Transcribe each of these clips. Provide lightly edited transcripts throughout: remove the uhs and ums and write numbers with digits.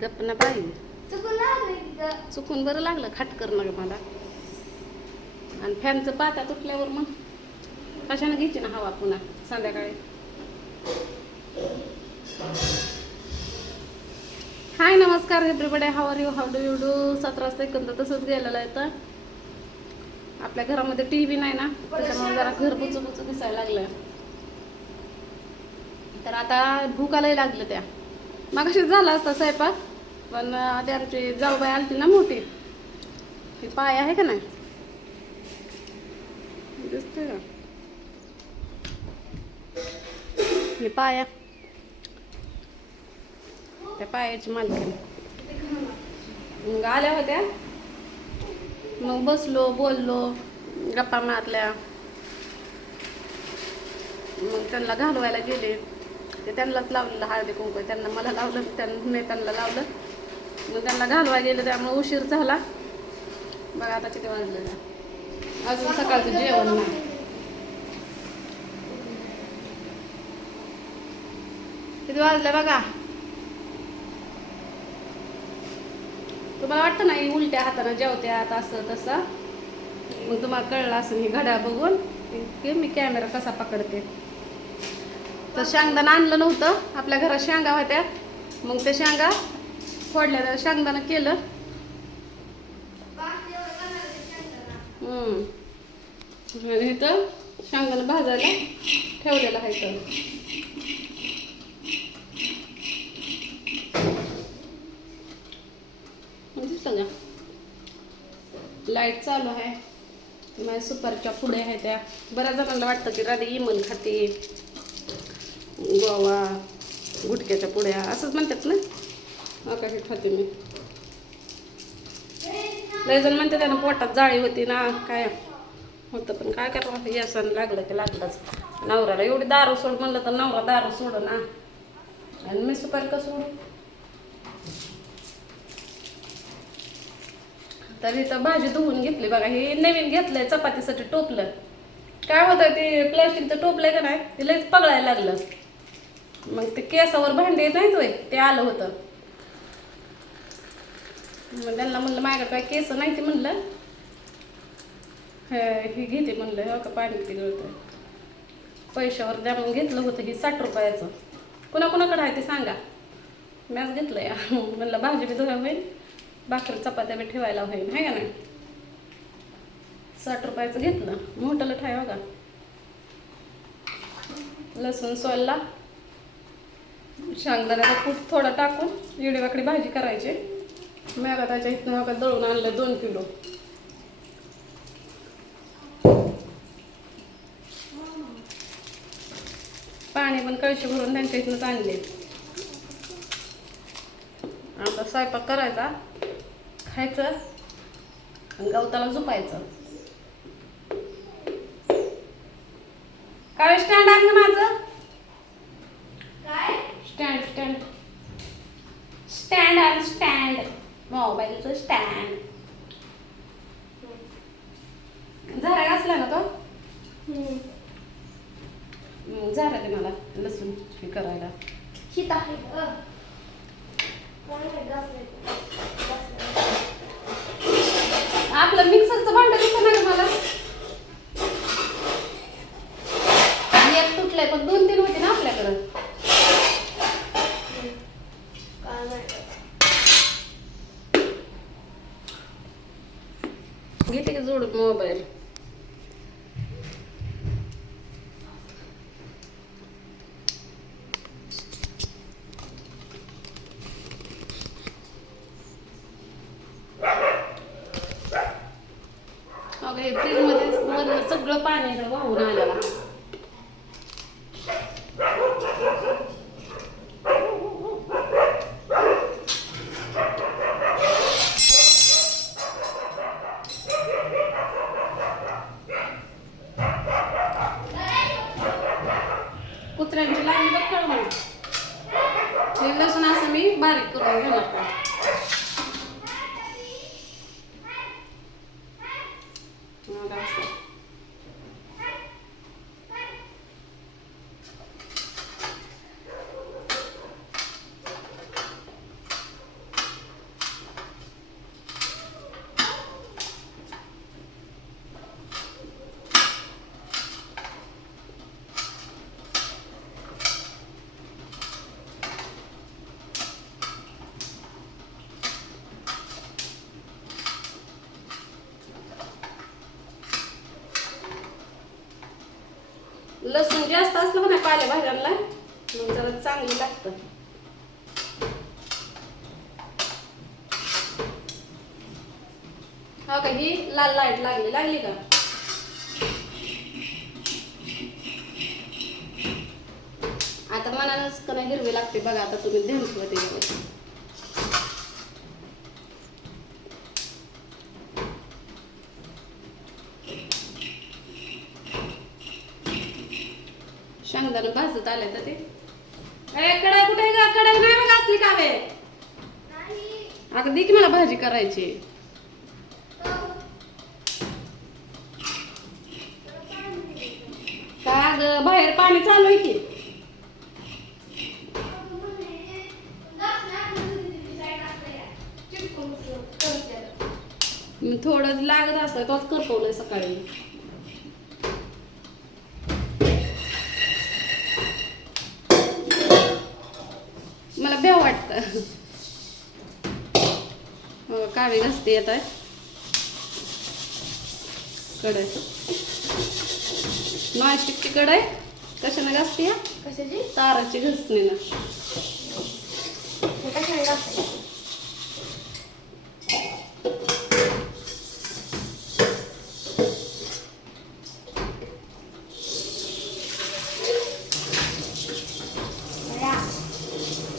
गप्प ना बाई. चुकून बरं लागलं खाटकर ना मला. आणि फॅनचं पाता तुटल्यावर मग कशाने घ्यायची ना हवा पुन्हा संध्याकाळी. हाय नमस्कार everybody, how are you, how do you do. 17 सेकंद तसंच गेलेलं आहे. तर आपल्या घरामध्ये टीव्ही नाही ना, त्याच्यामुळे जरा घर बुचू बुचू दिसायला लागलं. तर आता भूकालाही लागलं. त्या मगाशीच झाला असता स्वयंपाक, पण ते आमची जाऊबाई आलती ना मोठी. ही पाय आहे का नाही, दिसतोय का हे पाया, त्या पायाची मालकीण. मग आल्या होत्या, मग बसलो बोललो गप्पा मारल्या. मग त्यांना घालवायला गेले. ते त्यांनाच लावलेलं हळदी कुंकू, त्यांना मला लावलं, त्यांना लावलं. मग त्यांना घालवायला गेलं, त्यामुळे उशीर झाला. बघा आता किती वाजलं, अजून सकाळचं जेवण नाही. किती वाजलं बघा. तुम्हाला वाटतं ना ही उलट्या हाताने जेवत्यात असं तसं, मग तुम्हाला कळलं असं ही घड्याळ बघून की मी कॅमेरा कसा पकडते. तर शेंगदाणा आणलं नव्हतं, आपल्या घरात शेंगा होत्या, मग ते शेंगा फोडल्या, शेंगदाणा केलं. आणि इथं शेंगदाणा भाजायला ठेवलेलं आहे. तर दिसतं का, लाईट चालू आहे. माझ्या सुपारीच्या पुढे आहे त्या. बऱ्याच जणांना वाटतं की राधी इमल खाते, गोवा गुटक्याच्या पुड्या असंच म्हणतात ना. आकाशी खाते मी. लय जण म्हणते त्यानं पोटात जाळी होती ना, काय होतं, पण काय करावं, यासन लागलं की लागलंच. नवऱ्याला एवढी दारू सोड म्हणलं तर नवरा दारू सोड ना, आणि मी सुपारी का सोडू. तर इथं भाजी धुवून घेतली बघा. हे नवीन घेतलंय चपातीसाठी टोपलं. काय होतं ते प्लास्टिकचं टोपलंय का नाही, ते लयच पगळायला लागलं. मग ते केसावर भांडे नाहीत होय, ते आलं होतं. मग त्यांना म्हणलं माझ्याकडे काय केस नाही, ते म्हणलं हे घेते म्हणलं. हो का पाणी किती गळतं, पैशावर द्या म्हणून घेतलं होतं. हे 60 रुपयाचं. कुणाकुणाकडे आहे ते सांगा. मॅच घेतलं या म्हणलं, भाजी बी धुया होईल, भाकरी चपात्या बी ठेवायला होईल, आहे का नाही. 60 रुपयाचं घेतलं, मोठं लठ आहे बघा. लसूण सोलला, शेंगदाण्याचं कूट थोडं टाकून एवढी वाकडी भाजी करायची. मी आता त्याच्या इथनं बघा दळून आणलं 2 किलो. पाणी पण कळशी भरून त्यांच्या इथनंच आणले. आता स्वयंपाक करायचा, खायचं आणि गवताला झोपायचं. काय स्टँड आहे ना माझं, स्टँड स्टँड स्टँड आहे, स्टँड मोबाईलचं स्टँड. झारा घासला ना तो, झारा ते मला लसूण हे करायला. आपलं मिक्सरचं भांडं दिसत नाही मला. एक तुटलंय, पण 2-3 होते ना आपल्याकडं. घेते की जोडून मोबाईल. हे फ्रीजमध्ये मधलं सगळं पाणी वाहून आलेलं. कुत्र्यांची लागली बघ कळ म्हणून. हे लसूण असं मी बारीक करून घेणार. असलं का नाही पालेभाज्यांना मग जरा चांगलं लागतं. हा का ही लाल लाईट लागली का? आता मनानच का नाही हिरवी लागते बघा. आता तुम्ही ध्यान ठेवा त्याच्यावर. शेंगदाणा भाजत आले तर ते कढाई कुठे आहे का? कढाई नाही बघा असली का वे? अगं दे की मला भाजी करायची. काय अगं बाहेर पाणी चालू आहे की. थोडं लागत असं तोच करपवलंय सकाळी. मला भेव वाटतं. कावे घासते येत आहे कढई. नॉनस्टिकची कढई कशाने घासते? कशाची? ताराची घासणी ना. कशाने घासते?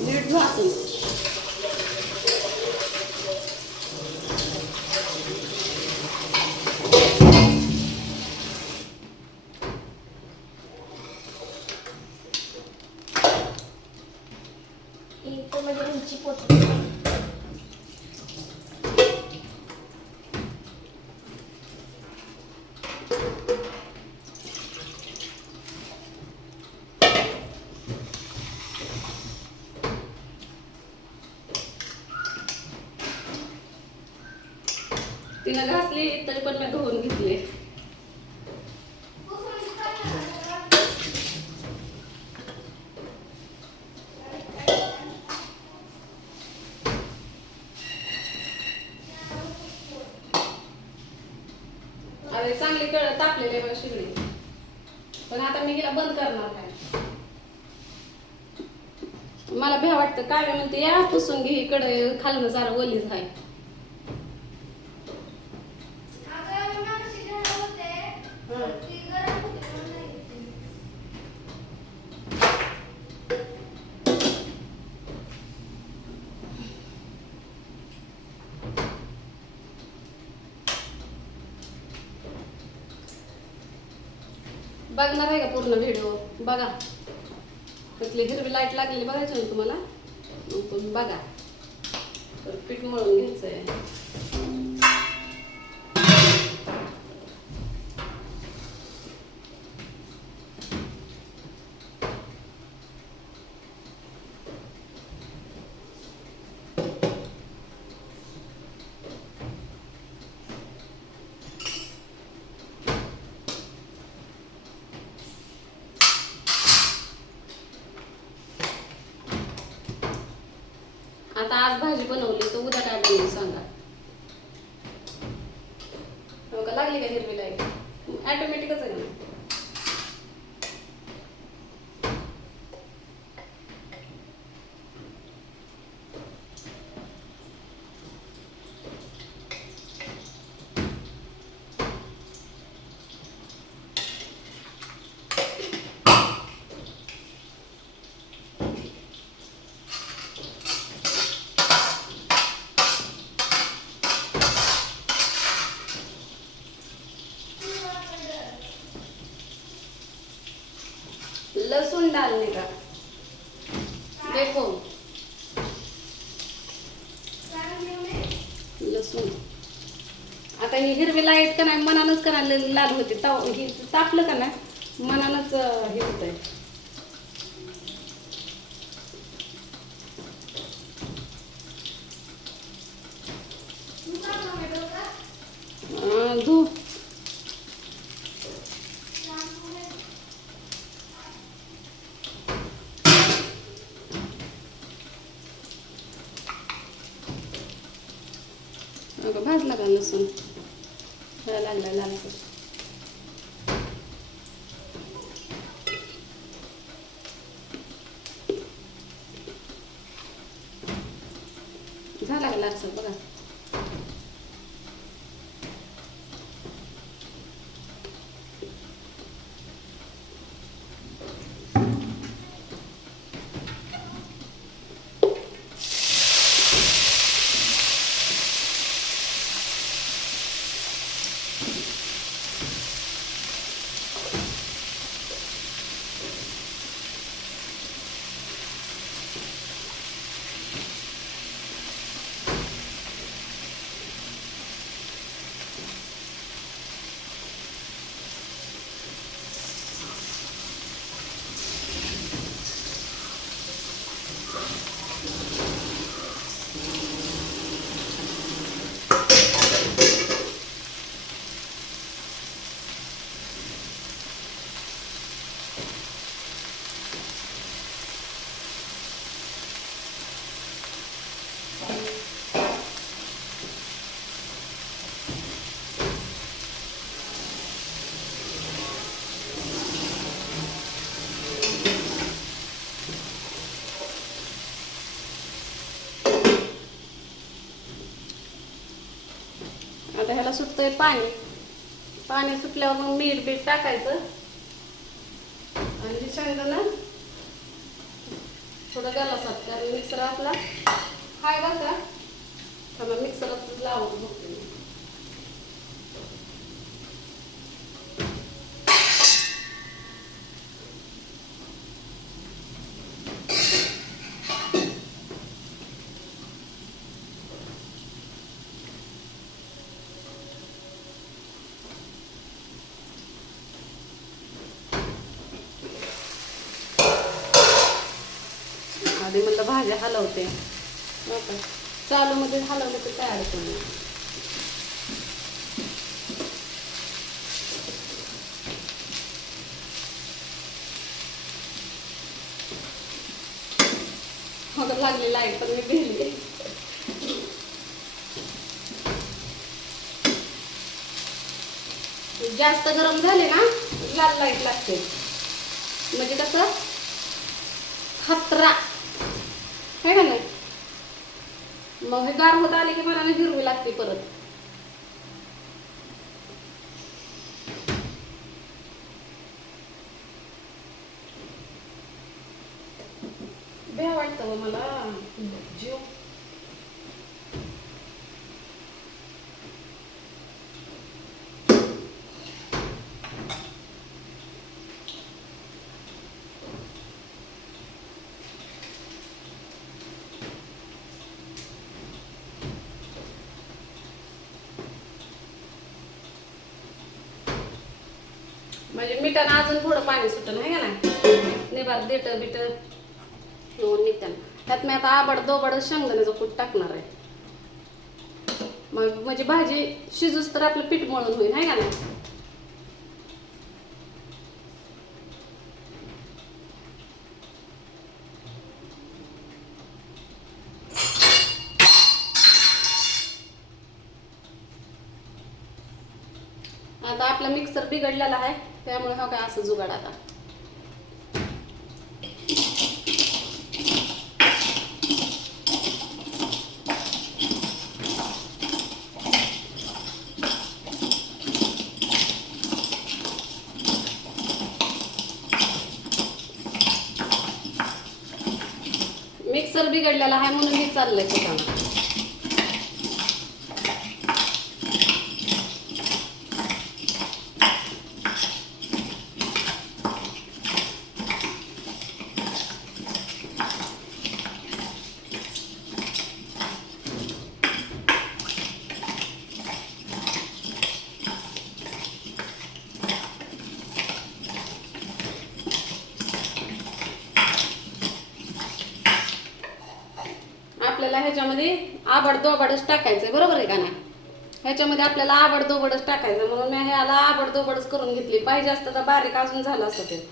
नीट घासून. तिनं घासली तरी पण मी धुवून घेतले. अरे चांगली तापलेली बघ शिगडी. पण आता मी हिला बंद करणार काय. मला भ्या वाटतं. काय म्हणते या पुसून घे इकडे खालनं जरा ओलीच आहे. बघणार आहे का पूर्ण व्हिडिओ? बघा कसली हिरवी लाईट लागलेली बघायची ना तुम्हाला. मग तुम्ही बघा. तर पीठ मळून घ्यायचंय. आता आज भाजी बनवली तर उद्या काय बनवू सांगा. हो का? लागली का हिरवी लाईट? ऑटोमॅटिकच आहे ना. लसूण डालने का देखो. लसूण आता ही हिरवी लाईट का नाही मनानच का नाही लाल होते. हे तापलं का नाही मनानच हे होतंय. धू. भाजला का लसूण? लागला लाल. लागला असेल बघा. आता ह्याला सुटतंय पाणी. पाणी सुटल्यावर मग मीठ बीठ टाकायचं आणि हे शेंगदाणं थोडं गलासात, कारण मिक्सर आपला हाय बघा. त्याला मिक्सरच लावून बघते मी. आधी म्हटलं भाज्या हलवते, चालू मध्ये हलवलं तर काय अडचण नाही. मग लागली लाईट पण मी भिजली. जास्त गरम झाले ना लाल लाईट लागते, म्हणजे कसं खतरा है का नाही. मग हे गार होत आले की मला हिरवी लागते परत. बे वाटतं मला जीव. म्हणजे मिठानं अजून थोडं पाणी सुटन आहे का नाही. निभार देट बिट निघताना त्यात मी आता आबड दोबड शेंगदाण्याचं कूट टाकणार आहे. मग म्हणजे भाजी शिजूस तर आपलं पीठ मळून होईल आहे का नाही. आता आपला मिक्सर बिघडलेला आहे, त्यामुळे हा काय असं जुगाड. आता मिक्सर बिघडलेला आहे म्हणून मी चाललंय कुठं. आपल्याला ह्याच्यामध्ये आबडदोबडच टाकायचंय, बरोबर आहे का नाही. ह्याच्यामध्ये आपल्याला आबडदोबडच टाकायचं, म्हणून मी ह्याला आबडदोबडच करून घेतली. पाहिजे असतं तर बारीक अजून झालं असतं ते.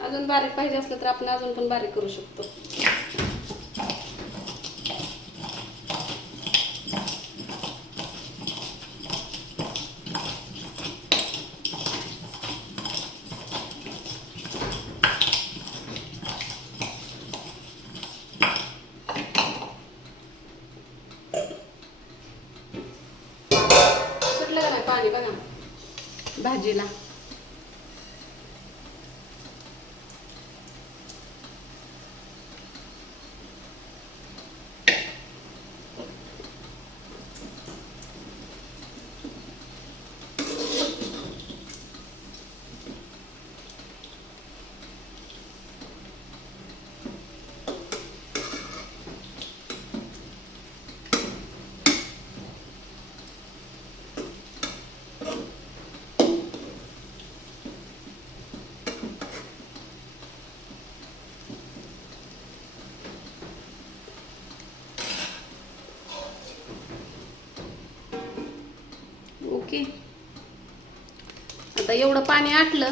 अजून बारीक पाहिजे असलं तर आपण अजून पण बारीक करू शकतो. पाणी बघा भाजीला. ओके, आता एवढं पाणी आटलं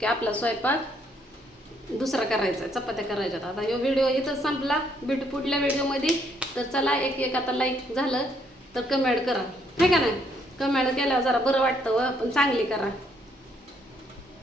की आपला स्वयंपाक दुसरा करायचा, चपात्या करायच्यात. आता ह्यो व्हिडिओ इथं संपला. भेटू पुढल्या व्हिडिओमध्ये. तर चला, एक आता लाईक झालं तर कमेंट करा, है का नाही? कमेंट केल्यावर जरा बरं वाटतं व, पण चांगली करा.